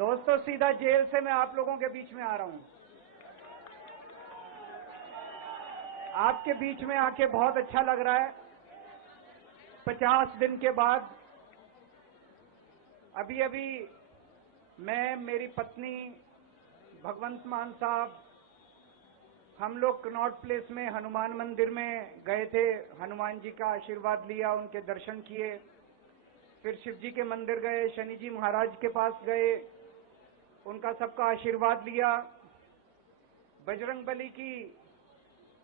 दोस्तों, सीधा जेल से मैं आप लोगों के बीच में आ रहा हूं। आपके बीच में आके बहुत अच्छा लग रहा है। 50 दिन के बाद अभी अभी मैं, मेरी पत्नी, भगवंत मान साहब, हम लोग कनॉट प्लेस में हनुमान मंदिर में गए थे। हनुमान जी का आशीर्वाद लिया, उनके दर्शन किए। फिर शिव जी के मंदिर गए, शनि जी महाराज के पास गए, उनका सबका आशीर्वाद लिया। बजरंग बली की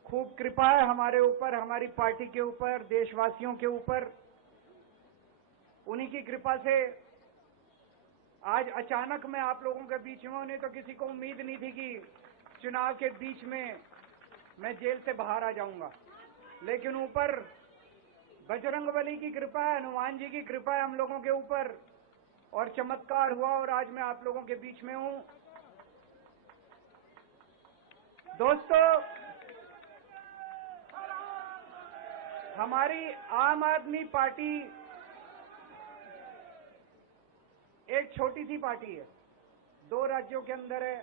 खूब कृपा है हमारे ऊपर, हमारी पार्टी के ऊपर, देशवासियों के ऊपर। उन्हीं की कृपा से आज अचानक मैं आप लोगों के बीच में, उन्हें तो किसी को उम्मीद नहीं थी कि चुनाव के बीच में मैं जेल से बाहर आ जाऊंगा, लेकिन ऊपर बजरंग बली की कृपा है, हनुमान जी की कृपा है हम लोगों के ऊपर, और चमत्कार हुआ और आज मैं आप लोगों के बीच में हूं। दोस्तों, हमारी आम आदमी पार्टी एक छोटी सी पार्टी है, 2 राज्यों के अंदर है,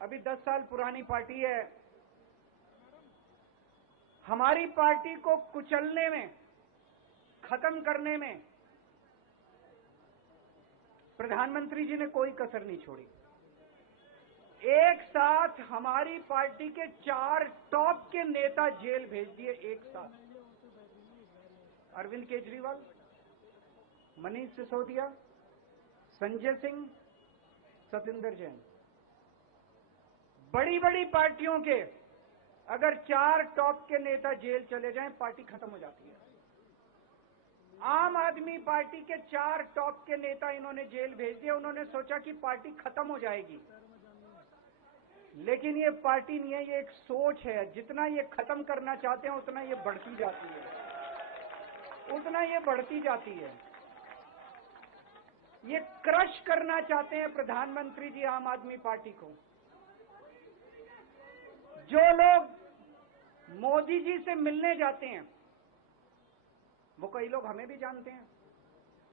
अभी 10 साल पुरानी पार्टी है। हमारी पार्टी को कुचलने में, खत्म करने में प्रधानमंत्री जी ने कोई कसर नहीं छोड़ी। एक साथ हमारी पार्टी के 4 टॉप के नेता जेल भेज दिए एक साथ। अरविंद केजरीवाल, मनीष सिसोदिया, संजय सिंह, सतिंदर जैन। बड़ी बड़ी पार्टियों के अगर 4 टॉप के नेता जेल चले जाएं, पार्टी खत्म हो जाती है। आम आदमी पार्टी के 4 टॉप के नेता इन्होंने जेल भेज दिए। उन्होंने सोचा कि पार्टी खत्म हो जाएगी, लेकिन ये पार्टी नहीं है, ये एक सोच है। जितना ये खत्म करना चाहते हैं उतना ये बढ़ती जाती है, उतना ये बढ़ती जाती है। ये क्रश करना चाहते हैं प्रधानमंत्री जी आम आदमी पार्टी को। जो लोग मोदी जी से मिलने जाते हैं, वो कई लोग हमें भी जानते हैं,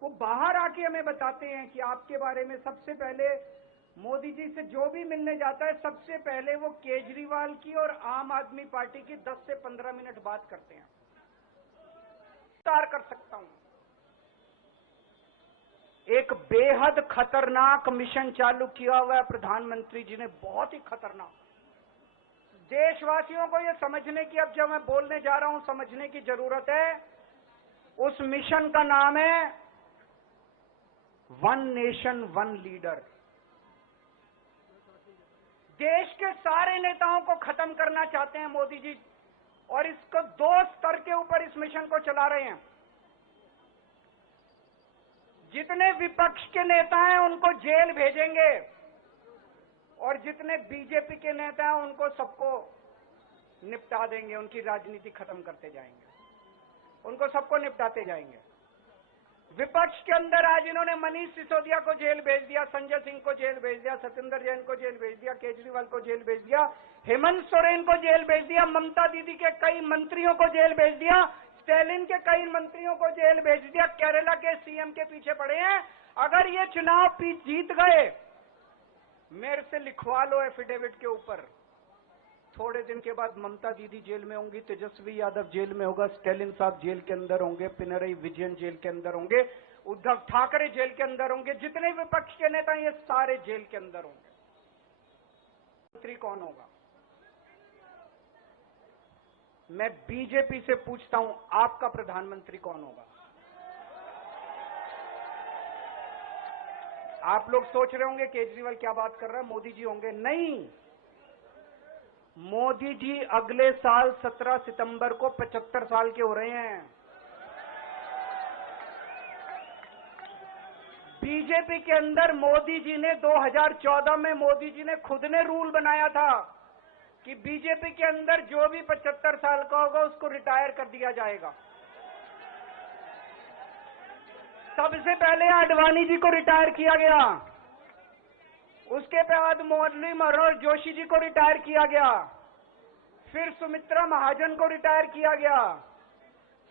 वो बाहर आके हमें बताते हैं कि आपके बारे में सबसे पहले मोदी जी से जो भी मिलने जाता है, सबसे पहले वो केजरीवाल की और आम आदमी पार्टी की 10 से 15 मिनट बात करते हैं। विस्तार कर सकता हूं। एक बेहद खतरनाक मिशन चालू किया हुआ है प्रधानमंत्री जी ने, बहुत ही खतरनाक। देशवासियों को यह समझने की, अब जब मैं बोलने जा रहा हूं, समझने की जरूरत है। उस मिशन का नाम है वन नेशन वन लीडर। देश के सारे नेताओं को खत्म करना चाहते हैं मोदी जी, और इसको 2 स्तर के ऊपर इस मिशन को चला रहे हैं। जितने विपक्ष के नेता हैं उनको जेल भेजेंगे, और जितने बीजेपी के नेता हैं उनको सबको निपटा देंगे, उनकी राजनीति खत्म करते जाएंगे, उनको सबको निपटाते जाएंगे। विपक्ष के अंदर आज इन्होंने मनीष सिसोदिया को जेल भेज दिया, संजय सिंह को जेल भेज दिया, सतिंदर जैन को जेल भेज दिया, केजरीवाल को जेल भेज दिया, हेमंत सोरेन को जेल भेज दिया, ममता दीदी के कई मंत्रियों को जेल भेज दिया, स्टैलिन के कई मंत्रियों को जेल भेज दिया, केरला के सीएम के पीछे पड़े हैं। अगर ये चुनाव जीत गए, मेरे से लिखवा लो एफिडेविट के ऊपर, थोड़े दिन के बाद ममता दीदी जेल में होंगी, तेजस्वी यादव जेल में होगा, स्टैलिन साहब जेल के अंदर होंगे, पिनरई विजयन जेल के अंदर होंगे, उद्धव ठाकरे जेल के अंदर होंगे, जितने विपक्ष के नेता ये सारे जेल के अंदर होंगे। मंत्री कौन होगा? मैं बीजेपी से पूछता हूं, आपका प्रधानमंत्री कौन होगा? आप लोग सोच रहे होंगे केजरीवाल क्या बात कर रहा है, मोदी जी होंगे। नहीं, मोदी जी अगले साल 17 सितंबर को 75 साल के हो रहे हैं। बीजेपी के अंदर मोदी जी ने 2014 में मोदी जी ने खुद ने रूल बनाया था कि बीजेपी के अंदर जो भी 75 साल का होगा उसको रिटायर कर दिया जाएगा। सबसे पहले आडवाणी जी को रिटायर किया गया, उसके बाद मुरली मनोहर जोशी जी को रिटायर किया गया, फिर सुमित्रा महाजन को रिटायर किया गया,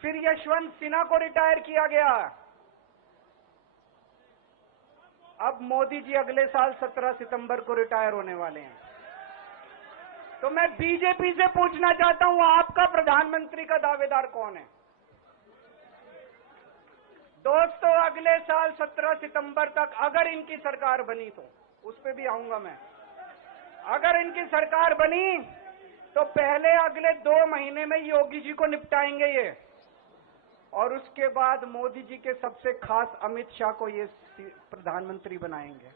फिर यशवंत सिन्हा को रिटायर किया गया। अब मोदी जी अगले साल 17 सितंबर को रिटायर होने वाले हैं। तो मैं बीजेपी से पूछना चाहता हूं, आपका प्रधानमंत्री का दावेदार कौन है? दोस्तों, अगले साल 17 सितंबर तक अगर इनकी सरकार बनी, तो उस पे भी आऊंगा मैं। अगर इनकी सरकार बनी तो पहले अगले 2 महीने में योगी जी को निपटाएंगे ये, और उसके बाद मोदी जी के सबसे खास अमित शाह को ये प्रधानमंत्री बनाएंगे।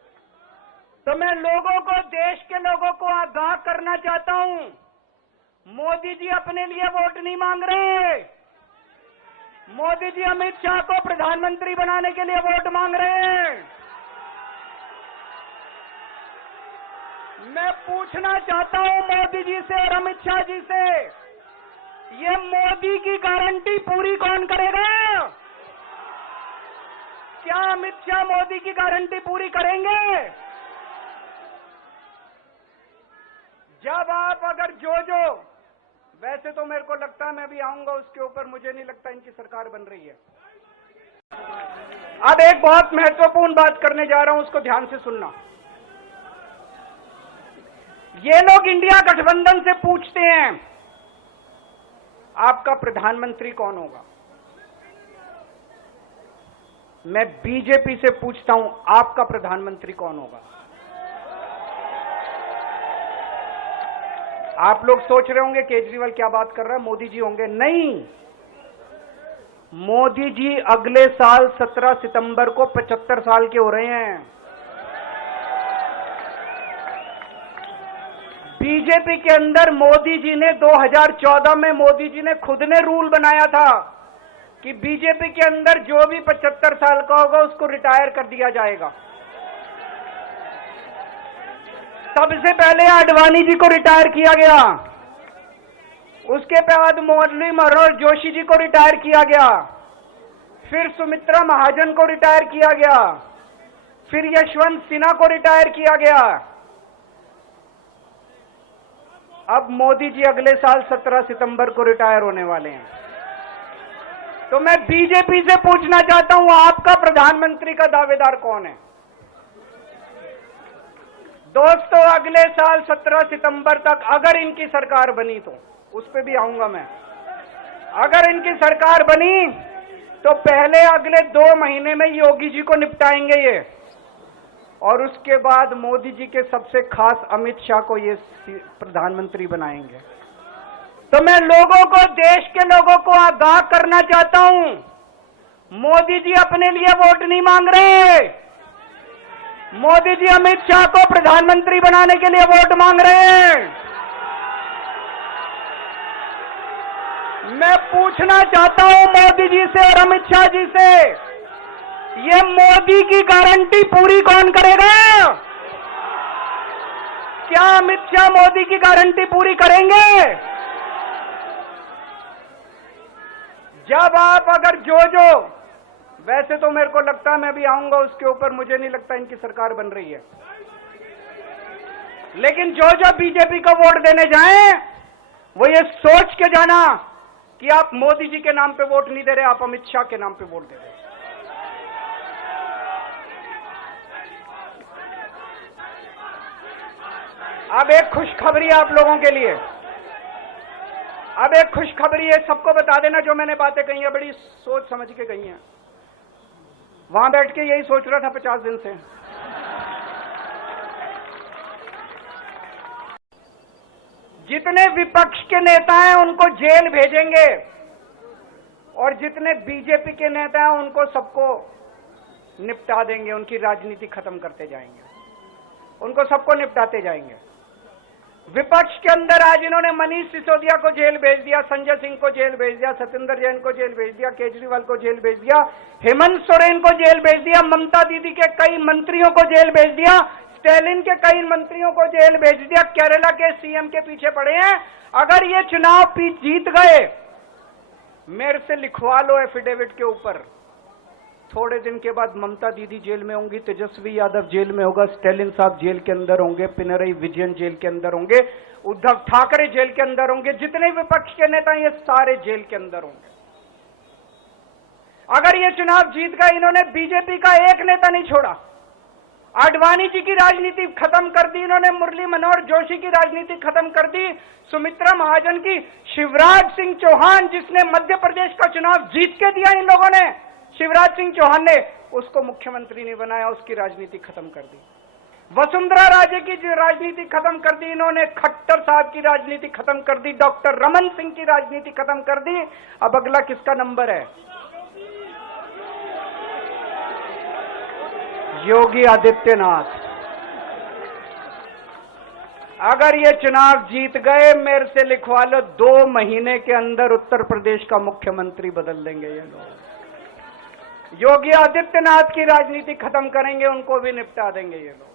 तो मैं लोगों को, देश के लोगों को आगाह करना चाहता हूं, मोदी जी अपने लिए वोट नहीं मांग रहे। मोदी जी अमित शाह को प्रधानमंत्री बनाने के लिए वोट मांग रहे हैं। मैं पूछना चाहता हूं मोदी जी से और अमित शाह जी से, ये मोदी की गारंटी पूरी कौन करेगा? क्या अमित शाह मोदी की गारंटी पूरी करेंगे? जब आप अगर जो वैसे तो मेरे को लगता है मैं भी आऊंगा उसके ऊपर, मुझे नहीं लगता इनकी सरकार बन रही है। अब एक बहुत महत्वपूर्ण बात करने जा रहा हूं, उसको ध्यान से सुनना। ये लोग इंडिया गठबंधन से पूछते हैं आपका प्रधानमंत्री कौन होगा। मैं बीजेपी से पूछता हूं, आपका प्रधानमंत्री कौन होगा? आप लोग सोच रहे होंगे केजरीवाल क्या बात कर रहा है, मोदी जी होंगे। नहीं, मोदी जी अगले साल 17 सितंबर को 75 साल के हो रहे हैं। बीजेपी के अंदर मोदी जी ने 2014 में मोदी जी ने खुद ने रूल बनाया था कि बीजेपी के अंदर जो भी 75 साल का होगा उसको रिटायर कर दिया जाएगा। सबसे पहले आडवाणी जी को रिटायर किया गया, उसके बाद मुरली मनोहर जोशी जी को रिटायर किया गया, फिर सुमित्रा महाजन को रिटायर किया गया, फिर यशवंत सिन्हा को रिटायर किया गया। अब मोदी जी अगले साल 17 सितंबर को रिटायर होने वाले हैं। तो मैं बीजेपी से पूछना चाहता हूं, आपका प्रधानमंत्री का दावेदार कौन है? दोस्तों, अगले साल 17 सितंबर तक अगर इनकी सरकार बनी, तो उस पे भी आऊंगा मैं। अगर इनकी सरकार बनी तो पहले अगले 2 महीने में योगी जी को निपटाएंगे ये, और उसके बाद मोदी जी के सबसे खास अमित शाह को ये प्रधानमंत्री बनाएंगे। तो मैं लोगों को, देश के लोगों को आगाह करना चाहता हूं, मोदी जी अपने लिए वोट नहीं मांग रहे। मोदी जी अमित शाह को प्रधानमंत्री बनाने के लिए वोट मांग रहे हैं। मैं पूछना चाहता हूं मोदी जी से और अमित शाह जी से, ये मोदी की गारंटी पूरी कौन करेगा? क्या अमित शाह मोदी की गारंटी पूरी करेंगे? जब आप अगर जो वैसे तो मेरे को लगता है मैं भी आऊंगा उसके ऊपर, मुझे नहीं लगता इनकी सरकार बन रही है। लेकिन जो बीजेपी को वोट देने जाएं, वो ये सोच के जाना कि आप मोदी जी के नाम पे वोट नहीं दे रहे, आप अमित शाह के नाम पे वोट दे रहे। अब एक खुशखबरी आप लोगों के लिए, अब एक खुशखबरी है, सबको बता देना जो मैंने बातें कही है बड़ी सोच समझ के कही हैं। वहां बैठ के यही सोच रहा था 50 दिन से। जितने विपक्ष के नेता हैं उनको जेल भेजेंगे, और जितने बीजेपी के नेता हैं उनको सबको निपटा देंगे, उनकी राजनीति खत्म करते जाएंगे, उनको सबको निपटाते जाएंगे। विपक्ष के अंदर आज इन्होंने मनीष सिसोदिया को जेल भेज दिया, संजय सिंह को जेल भेज दिया, सत्येंद्र जैन को जेल भेज दिया, केजरीवाल को जेल भेज दिया, हेमंत सोरेन को जेल भेज दिया, ममता दीदी के कई मंत्रियों को जेल भेज दिया, स्टैलिन के कई मंत्रियों को जेल भेज दिया, केरला के सीएम के पीछे पड़े हैं। अगर ये चुनाव जीत गए, मेरे से लिखवा लो एफिडेविट के ऊपर, थोड़े दिन के बाद ममता दीदी जेल में होंगी, तेजस्वी यादव जेल में होगा, स्टैलिन साहब जेल के अंदर होंगे, पिनरई विजयन जेल के अंदर होंगे, उद्धव ठाकरे जेल के अंदर होंगे, जितने विपक्ष के नेता ये सारे जेल के अंदर होंगे। अगर ये चुनाव जीत गए, इन्होंने बीजेपी का एक नेता नहीं छोड़ा, आडवाणी जी की राजनीति खत्म कर दी इन्होंने, मुरली मनोहर जोशी की राजनीति खत्म कर दी, सुमित्रा महाजन की, शिवराज सिंह चौहान जिसने मध्य प्रदेश का चुनाव जीत के दिया इन लोगों ने, शिवराज सिंह चौहान ने उसको मुख्यमंत्री नहीं बनाया, उसकी राजनीति खत्म कर दी। वसुंधरा राजे की जो राजनीति खत्म कर दी इन्होंने, खट्टर साहब की राजनीति खत्म कर दी, डॉक्टर रमन सिंह की राजनीति खत्म कर दी। अब अगला किसका नंबर है? योगी आदित्यनाथ। अगर ये चुनाव जीत गए, मेरे से लिखवा लो, 2 महीने के अंदर उत्तर प्रदेश का मुख्यमंत्री बदल देंगे ये लोग। योगी आदित्यनाथ की राजनीति खत्म करेंगे, उनको भी निपटा देंगे ये लोग।